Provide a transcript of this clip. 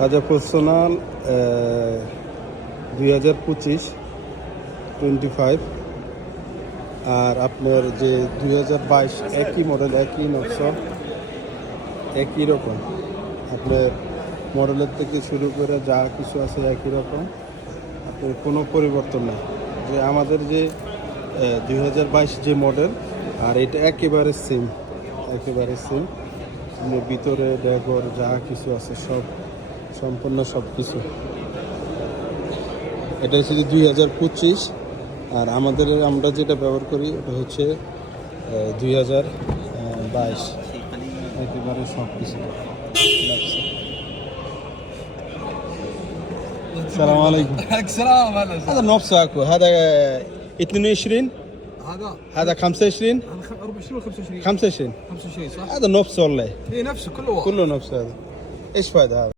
হাজা পার্সোনাল 2025 25। আর আপনার যে 2022 একই মডেল, একই নকশা, একই রকম। আপনার মডেলের থেকে শুরু করে যা কিছু আছে একই রকম, আপনার কোনো পরিবর্তন নেই। যে আমাদের যে 2022 যে মডেল, আর এটা একেবারে সেম, একেবারে সেম। ভিতরে ডেকর যা কিছু আছে সব সম্পূর্ণ সব কিছু। এটা হচ্ছে যে 2025। আর আমরা যেটা ব্যবহার করি ওটা হচ্ছে 2022 একেবারে সব কিছু। السلام عليكم. السلام هلا. هذا نفسه اكو، هذا 22، هذا 25 24 و 25 25 25 صح؟ هذا نفسه والله، هي نفسه كله واحد. كله نفس هذا. ايش فايدة هذا؟